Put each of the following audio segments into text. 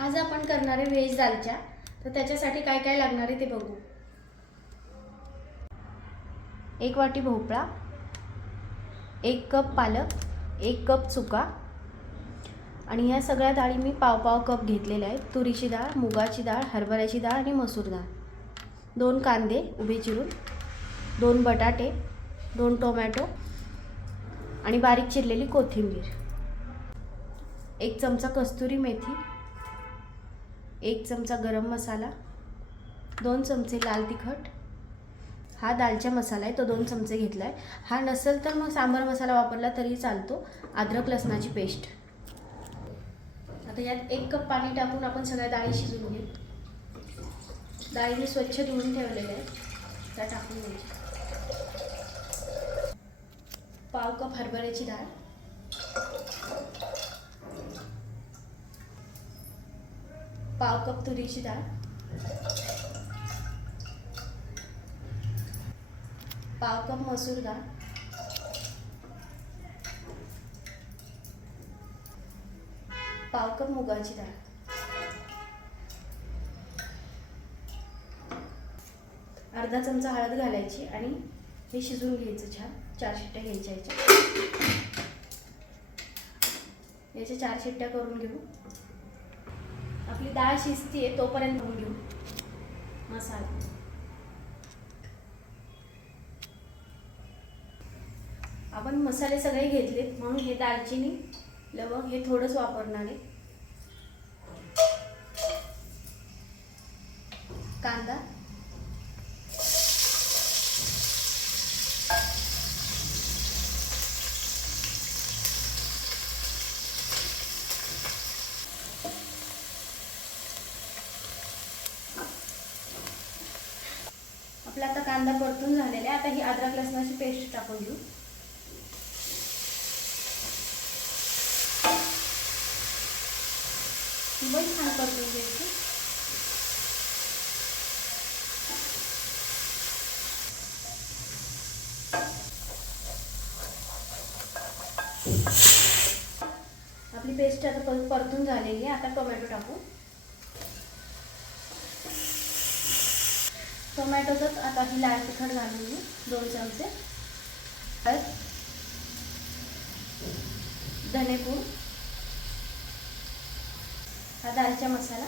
आज आपण करणारे व्हेज दालच्या, तर त्याच्यासाठी काय काय लागणार आहे ते बघू. 1 वाटी भोपळा, 1 कप पालक, 1 कप चुका आणि या सगळ्या डाळी मी पाव कप घेतलेल्या आहेत. तुरीची डाळ, मुगाची डाळ, हरभऱ्याची डाळ आणि मसूर डाळ. 2 कांदे उभे चिरून, 2 बटाटे, 2 टोमॅटो आणि बारीक चिरलेली कोथिंबीर. 1 चमचा कस्तुरी मेथी, 1 चमचा गरम मसाला, 2 चमचे लाल तिखट. हा दालचा मसाला आहे तो 2 चमचे घेतला आहे. हा नसेल तर मग सांबार मसाला वापरला तरी चालतो. अद्रक लसणाची पेस्ट. आता यात 1 कप पाणी टाकून आपण सगळ्या डाळी शिजवून घेऊ. डाळी स्वच्छ धुवून ठेवलेल्या आहेत त्या टाकून घ्यायच्या. पाव कप हरभऱ्याची डाळ, पाव कप तुरीची डाळ, पाव कप मसूर डाळ, पाव कप मुगाची डाळ. अर्धा चमचा हळद घालायची आणि हे शिजवून घ्यायचं छान. 4 शिट्ट्या घ्यायच्या याच्या 4 शिट्ट्या करून घेऊ. आपली डाळ शिजतीये तोपर्यंत करून घेऊ मसाला. आपण मसाले सगळे घेतलेत म्हणून हे दालचिनी, लवंग हे थोडंच वापरणार आहे. कांदा, आपला आता कांदा परतून झालेला आहे. आता ही अद्रक लसणाची पेस्ट टाकून घेऊ. पण छान परतून घ्यायची. आपली पेस्ट आता परतून झालेली आहे. आता टोमॅटो टाकू. टोमॅटोच आता ही लाल तिखट घालून घेऊ. 2 चमचे हळद, धनेपूड, हा दालचा मसाला,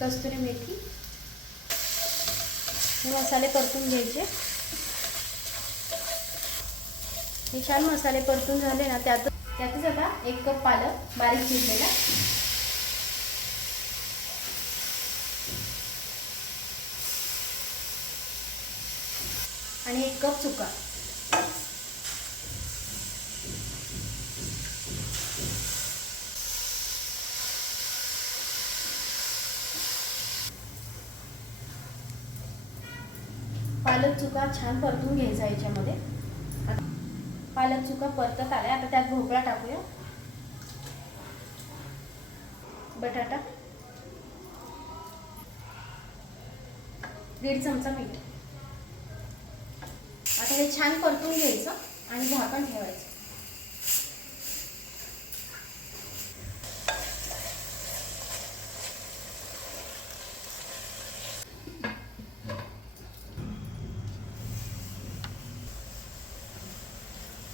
कस्तुरी मेथी. हे मसाले परतून घ्यायचे. हे छान मसाले परतून झाले ना त्यातच आता 1 कप पालक बारीक चिरलेला आणि 1 कप चुका. पालक चुका छान परतून घ्यायचा याच्यामध्ये. पालक चुका परतत आल्या. आता त्यात भोपळा टाकूया, बटाटा, 1.5 चमचा मीठ. आता हे छान परतून घ्यायचं आणि झाकण ठेवायचं.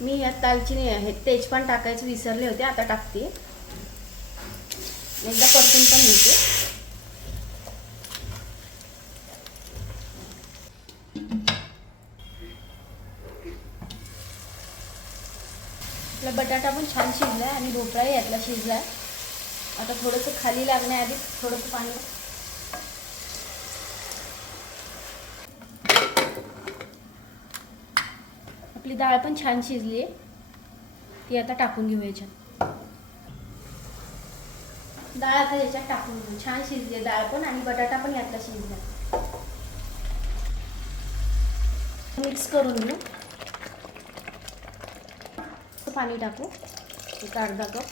मी यात दालचिनी आहे तेजपान टाकायचं विसरले होते, आता टाकते. एकदा परतून पण घेते. आपला बटाटा पण छान शिजलाय आणि भोपळाही यातला शिजलाय. आता थोडंसं खाली लागण्याआधी थोडंसं पाणी. आपली डाळ पण छान शिजली आहे. ती आता टाकून घेऊ याच्यात. डाळ आता याच्यात टाकून घेऊ. छान शिजली डाळ पण आणि बटाटा पण यातला शिजला. मिक्स करून घेऊ. पाणी टाकू, 1 अर्धा कप.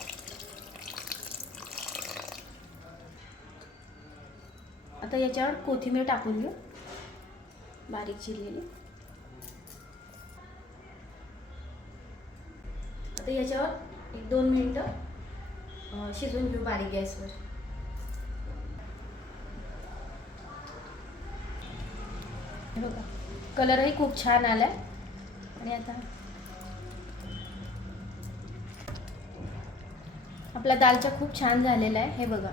आता याच्यावर कोथिंबीर टाकून घेऊ बारीक चिरलेली. आता याच्यावर 1-2 मिनिटं शिजवून घेऊ बारीक गॅसवर. हे बघा कलरही खूप छान आलाय. आणि आता आपला दालचा खूप छान झालेला आहे. हे बघा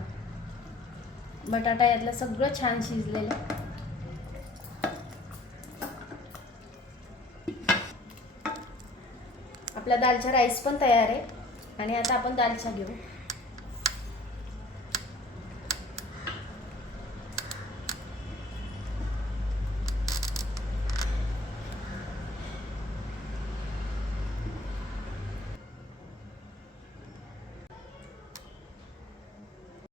बटाटा यातलं सगळं छान शिजलेलं आहे. आपला दालचा राईस पण तयार आहे. आणि आता आपण दालचा घेऊ.